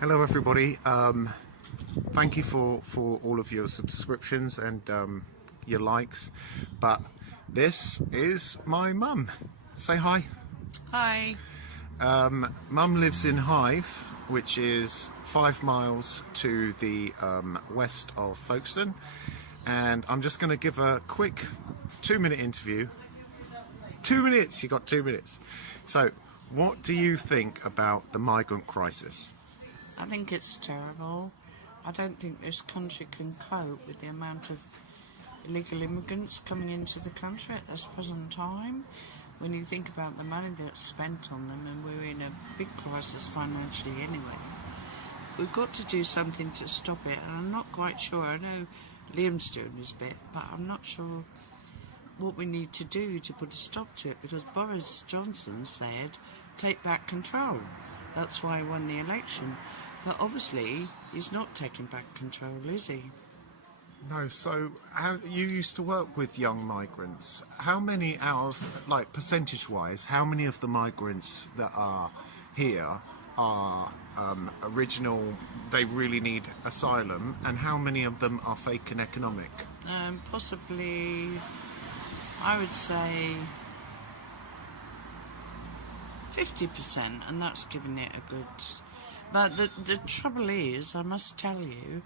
Hello everybody, thank you for all of your subscriptions and your likes, but this is my mum. Say hi. Hi. Mum lives in Hythe, which is 5 miles to the west of Folkestone, and I'm just going to give a quick 2-minute interview. 2 minutes, you got 2 minutes. So, what do you think about the migrant crisis? I think it's terrible. I don't think this country can cope with the amount of illegal immigrants coming into the country at this present time. When you think about the money that's spent on them, and we're in a big crisis financially anyway, we've got to do something to stop it, and I'm not quite sure. I know Liam's doing his bit, but I'm not sure what we need to do to put a stop to it, because Boris Johnson said, take back control. That's why he won the election. But obviously, he's not taking back control, is he? No, so you used to work with young migrants. How many out of, like, percentage-wise, how many of the migrants that are here are original, they really need asylum, and how many of them are fake and economic? Possibly, I would say 50%, and that's giving it a good... But the trouble is, I must tell you,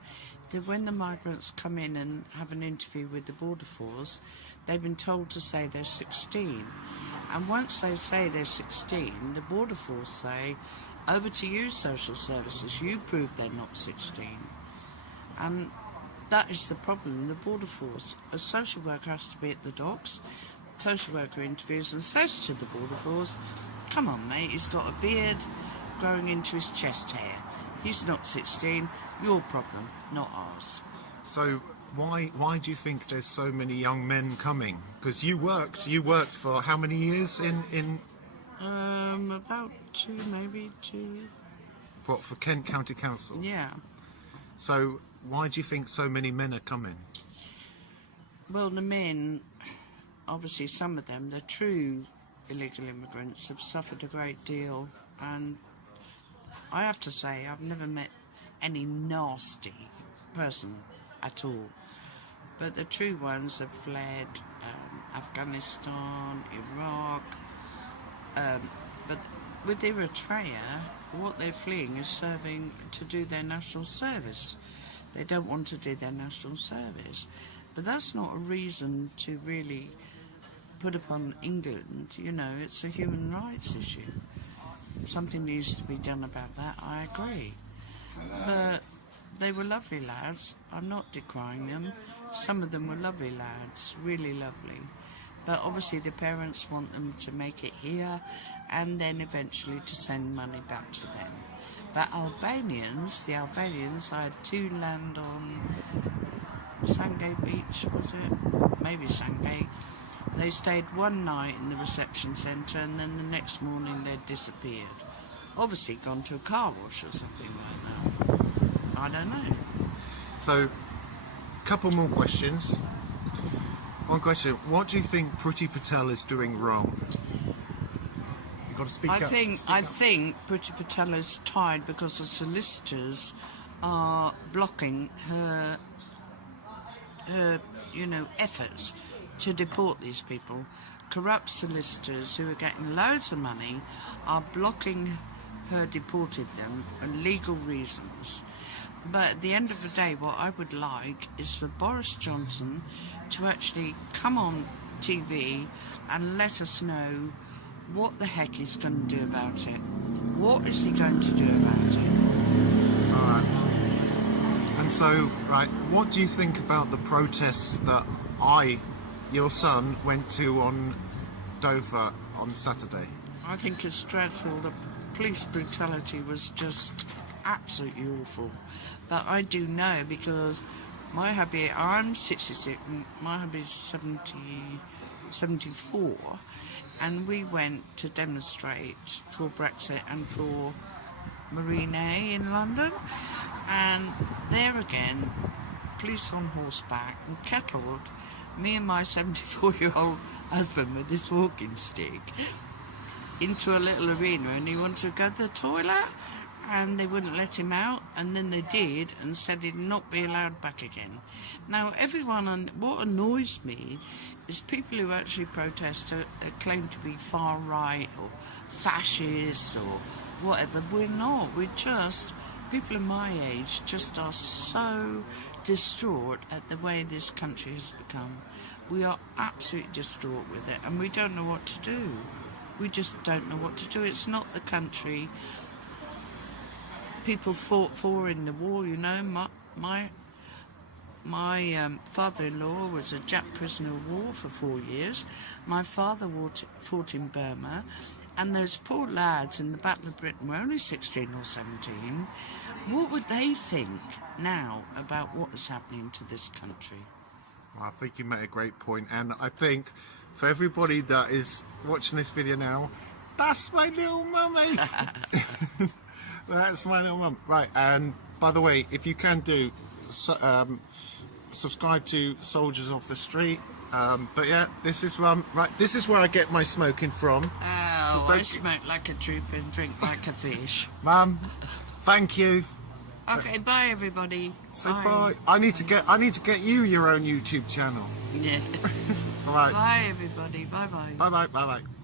that when the migrants come in and have an interview with the Border Force, they've been told to say they're 16. And once they say they're 16, the Border Force say, over to you, social services, you prove they're not 16. And that is the problem, the Border Force. A social worker has to be at the docks, social worker interviews and says to the Border Force, come on mate, he's got a beard growing into his chest hair. He's not 16, your problem, not ours. So why do you think there's so many young men coming? Because you worked for how many years in About two, maybe two. What, for Kent County Council? Yeah. So why do you think so many men are coming? Well, the men, obviously some of them, the true illegal immigrants, have suffered a great deal, and I have to say I've never met any nasty person at all, but the true ones have fled Afghanistan, Iraq, but with Eritrea, what they're fleeing is serving to do their national service. They don't want to do their national service, but that's not a reason to really put upon England. You know, it's a human rights issue. Something needs to be done about that, I agree. But they were lovely lads, I'm not decrying them. Some of them were lovely lads, really lovely. But obviously the parents want them to make it here and then eventually to send money back to them. But the Albanians, I had two land on Sangay Beach, was it? Maybe Sangay. They stayed one night in the reception centre and then the next morning they'd disappeared. Obviously gone to a car wash or something like that. I don't know. So, couple more questions. One question, what do you think Priti Patel is doing wrong? You've got to speak up. I think Priti Patel is tired because the solicitors are blocking her efforts to deport these people. Corrupt solicitors who are getting loads of money are blocking her deporting them for legal reasons. But at the end of the day, what I would like is for Boris Johnson to actually come on TV and let us know what the heck he's going to do about it. What is he going to do about it? Alright. And so, right, what do you think about the protests that your son, went to on Dover on Saturday? I think it's dreadful. The police brutality was just absolutely awful. But I do know, because my hubby, I'm 66, my hubby's 74, and we went to demonstrate for Brexit and for Marine A in London, and there again, police on horseback and kettled me and my 74-year-old husband with his walking stick into a little arena, and he wanted to go to the toilet. and they wouldn't let him out, and then they did and said he'd not be allowed back again. Now everyone, what annoys me is people who actually protest claim to be far right or fascist or whatever. We're not. We're just, people of my age just are so distraught at the way this country has become. We are absolutely distraught with it, and we don't know what to do. We just don't know what to do. It's not the country people fought for in the war, you know. My father-in-law was a Jap prisoner of war for 4 years. My father fought in Burma, and those poor lads in the Battle of Britain were only 16 or 17. What would they think now about what is happening to this country? I think you made a great point, and I think for everybody that is watching this video now, that's my little mummy. That's my little mum. Right, and by the way, if you can do, subscribe to Soldiers Off the Street. But yeah, this is right. This is where I get my smoking from. Oh, I smoke like a trooper and drink like a fish. Mum, thank you. Okay, bye everybody. Say bye. I need to get you your own YouTube channel. Yeah. All right. Bye everybody. Bye bye. Bye bye. Bye bye.